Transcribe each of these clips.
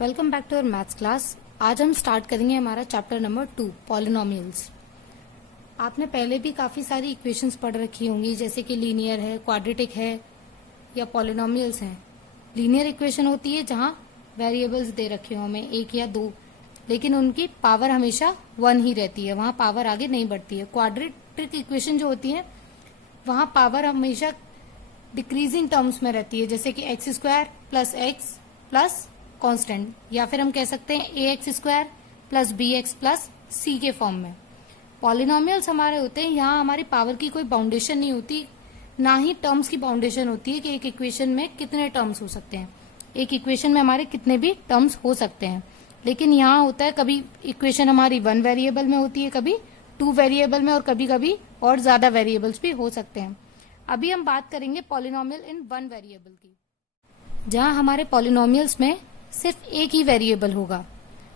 Welcome back to our maths class. आज हम start करेंगे हमारा चैप्टर नंबर 2 पॉलिनोमियल्स। आपने पहले भी काफी सारी इक्वेशंस पढ़ रखी होंगी, जैसे कि लीनियर है, क्वाड्रेटिक है या पॉलिनोमियल्स हैं। लीनियर इक्वेशन होती है जहां वेरिएबल्स दे रखे हो हमें एक या दो, लेकिन उनकी पावर हमेशा 1 ही रहती है, वहां पावर आगे नहीं बढ़ती है। क्वाड्रेटिक इक्वेशन जो होती है वहां पावर हमेशा डिक्रीजिंग टर्म्स में रहती है, जैसे कि x square plus x plus constant, या फिर हम कह सकते हैं a x square plus b x plus c के फॉर्म में। पॉलिनोमियल्स हमारे होते हैं, यहाँ हमारी पावर की कोई बाउंडेशन नहीं होती, ना ही टर्म्स की बाउंडेशन होती है कि एक इक्वेशन में कितने टर्म्स हो सकते हैं। एक इक्वेशन में हमारे कितने भी टर्म्स हो सकते हैं, लेकिन यहाँ होता है कभी इक्वेशन हमारी 1 वेरिएबल में होती है, कभी 2 वेरिएबल में, और कभी कभी और ज्यादा वेरिएबल्स भी हो सकते हैं। अभी हम बात करेंगे पॉलिनोमियल इन 1 वेरिएबल की, जहां हमारे पॉलिनोमियल्स में सिर्फ एक ही वेरिएबल होगा।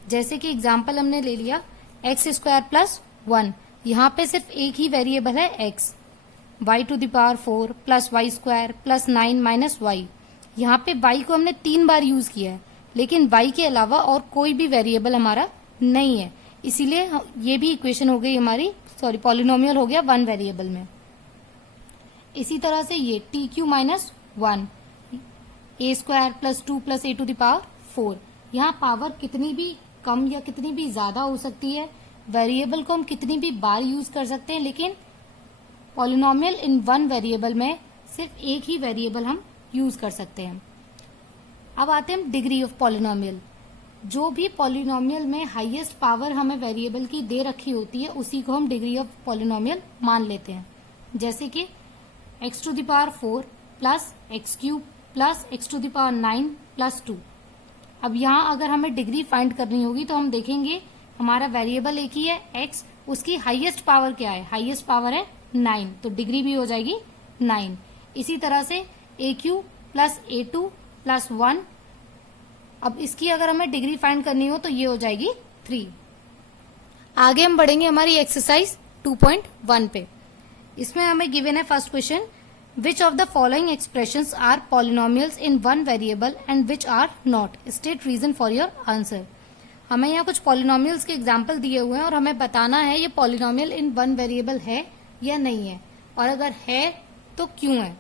जैसे कि एग्जाम्पल हमने ले लिया एक्स स्क्वायर प्लस 1, यहाँ पे सिर्फ एक ही वेरिएबल है X. Y to the power 4 plus Y square plus 9 minus Y, यहाँ पे वाई को हमने 3 बार यूज किया है, लेकिन वाई के अलावा और कोई भी वेरिएबल हमारा नहीं है, इसीलिए ये भी इक्वेशन हो गई हमारी, पॉलिनोमियल हो गया 1 वेरिएबल में। इसी तरह से ये T Q minus 1 A square plus 2 plus A to the power 4, यहाँ पावर कितनी भी कम या कितनी भी ज्यादा हो सकती है, वेरिएबल को हम कितनी भी बार यूज कर सकते हैं, लेकिन पॉलिनोमियल इन 1 वेरिएबल में सिर्फ एक ही वेरिएबल हम यूज कर सकते हैं। अब आते हैं डिग्री ऑफ पॉलिनोमियल। जो भी पॉलिनोमियल में हाईएस्ट पावर हमें वेरिएबल की दे रखी होती है, उसी को हम डिग्री ऑफ पॉलिनोमियल मान लेते हैं। जैसे कि X to the power 4 plus X cube plus X to the power 9 plus 2। अब यहाँ अगर हमें डिग्री फाइंड करनी होगी तो हम देखेंगे हमारा वेरिएबल एक ही है एक्स, उसकी हाईएस्ट पावर क्या है, हाईएस्ट पावर है 9, तो डिग्री भी हो जाएगी 9। इसी तरह से ए Q plus A two plus 1, अब इसकी अगर हमें डिग्री फाइंड करनी हो तो ये हो जाएगी 3। आगे हम बढ़ेंगे हमारी एक्सरसाइज 2.1 पे। इसमें हमें गिवन है first question, Which of the following expressions are polynomials in 1 variable and which are not? State reason for your answer. हमें यहाँ कुछ polynomials के एग्जाम्पल दिए हुए हैं और हमें बताना है ये polynomial in 1 variable है या नहीं है, और अगर है तो क्यों है।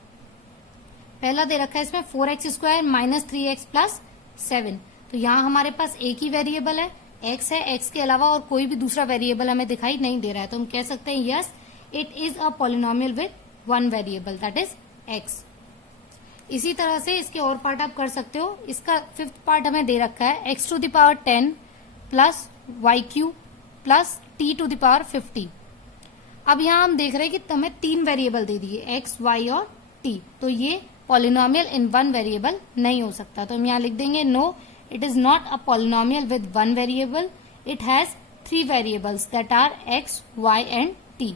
पहला दे रखा है इसमें 4x square minus 3x plus 7, तो यहाँ हमारे पास एक ही वेरिएबल है x है, x के अलावा और कोई भी दूसरा वेरिएबल हमें दिखाई नहीं दे रहा है, तो हम कह सकते हैं yes it is a polynomial with 1 variable that is x। इसी तरह से इसके और पार्ट आप कर सकते हो। इसका 5th पार्ट हमें दे रखा है x to the power 10 plus Y cube plus t to the power 50। अब यहाँ हम देख रहे हैं कि हमें 3 वेरिएबल दे दिए x, y और t, तो ये पॉलिनोमियल इन 1 वेरिएबल नहीं हो सकता। तो हम यहाँ लिख देंगे no it is not a polynomial with 1 variable, it has 3 variables that are x, y एंड t।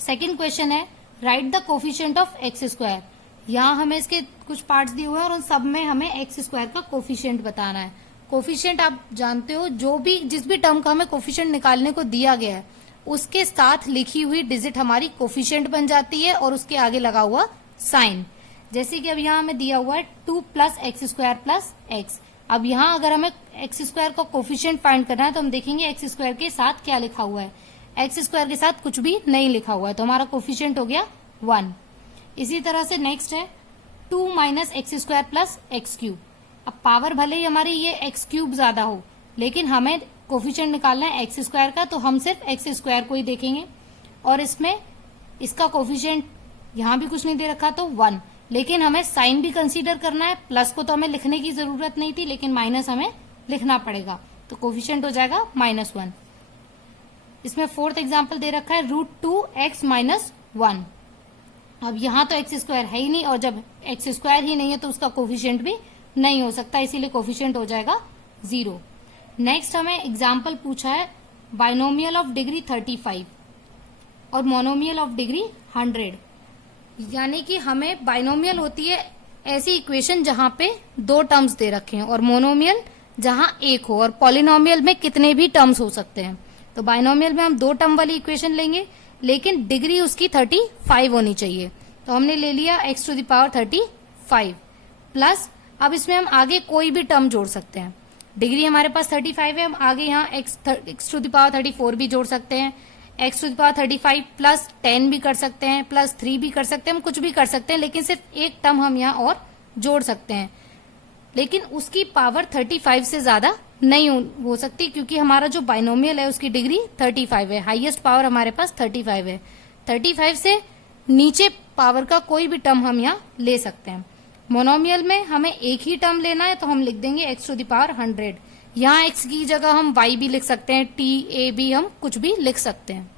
सेकेंड क्वेश्चन है write the coefficient of x square. यहाँ हमें इसके कुछ पार्ट्स दिए हुए हैं और उन सब में हमें एक्स स्क्वायर का कोफिशिएंट बताना है। कोफिशिएंट आप जानते हो, जिस भी टर्म का हमें कोफिशिएंट निकालने को दिया गया है उसके साथ लिखी हुई डिजिट हमारी कोफिशिएंट बन जाती है और उसके आगे लगा हुआ साइन। जैसे कि अब यहाँ हमें दिया हुआ है 2 plus x square plus x. अब यहाँ अगर हमें एक्स स्क्वायर का कोफिशिएंट फाइंड करना है तो हम देखेंगे एक्स स्क्वायर के साथ क्या लिखा हुआ है, एक्स स्क्वायर के साथ कुछ भी नहीं लिखा हुआ है, तो हमारा कोफिशिएंट हो गया 1। इसी तरह से नेक्स्ट है 2 minus x square plus X cube. अब पावर भले ही हमारी ये एक्स क्यूब ज्यादा हो, लेकिन हमें कोफिशिएंट निकालना है एक्स स्क्वायर का, तो हम सिर्फ एक्स स्क्वायर को ही देखेंगे। और इसमें इसका कोफिशिएंट यहाँ भी कुछ नहीं दे रखा तो 1, लेकिन हमें साइन भी कंसीडर करना है। प्लस को तो हमें लिखने की जरूरत नहीं थी, लेकिन माइनस हमें लिखना पड़ेगा, तो कोफिशिएंट हो जाएगा -1। इसमें 4th एग्जाम्पल दे रखा है √2x माइनस 1। अब यहाँ तो एक्स स्क्वायर है ही नहीं, और जब एक्स स्क्वायर ही नहीं है तो उसका कोफिशिएंट भी नहीं हो सकता, इसीलिए कोफिशिएंट हो जाएगा 0। नेक्स्ट हमें एग्जाम्पल पूछा है बाइनोमियल ऑफ डिग्री 35 और मोनोमियल ऑफ डिग्री 100। यानी कि हमें बाइनोमियल होती है ऐसी इक्वेशन जहां पे 2 टर्म्स दे रखे हैं, और मोनोमियल जहां एक हो, और पॉलिनोमियल में कितने भी टर्म्स हो सकते हैं। तो बाइनोमियल में हम 2 टर्म वाली इक्वेशन लेंगे, लेकिन डिग्री उसकी 35 होनी चाहिए। तो हमने ले लिया x to the power 35 plus अब इसमें हम आगे कोई भी टर्म जोड़ सकते हैं। डिग्री हमारे पास 35 है, हम आगे यहाँ x टू द पावर 34 भी जोड़ सकते हैं, x to the power 35 plus 10 भी कर सकते हैं, प्लस 3 भी कर सकते हैं, हम कुछ भी कर सकते हैं, लेकिन सिर्फ एक टर्म हम यहाँ और जोड़ सकते हैं। लेकिन उसकी पावर 35 से ज्यादा नहीं हो सकती, क्योंकि हमारा जो बाइनोमियल है उसकी डिग्री 35 है, हाईएस्ट पावर हमारे पास 35 है। 35 से नीचे पावर का कोई भी टर्म हम यहाँ ले सकते हैं। मोनोमियल में हमें एक ही टर्म लेना है, तो हम लिख देंगे x टू द पावर 100। यहाँ x की जगह हम y भी लिख सकते हैं, t a b हम कुछ भी लिख सकते हैं।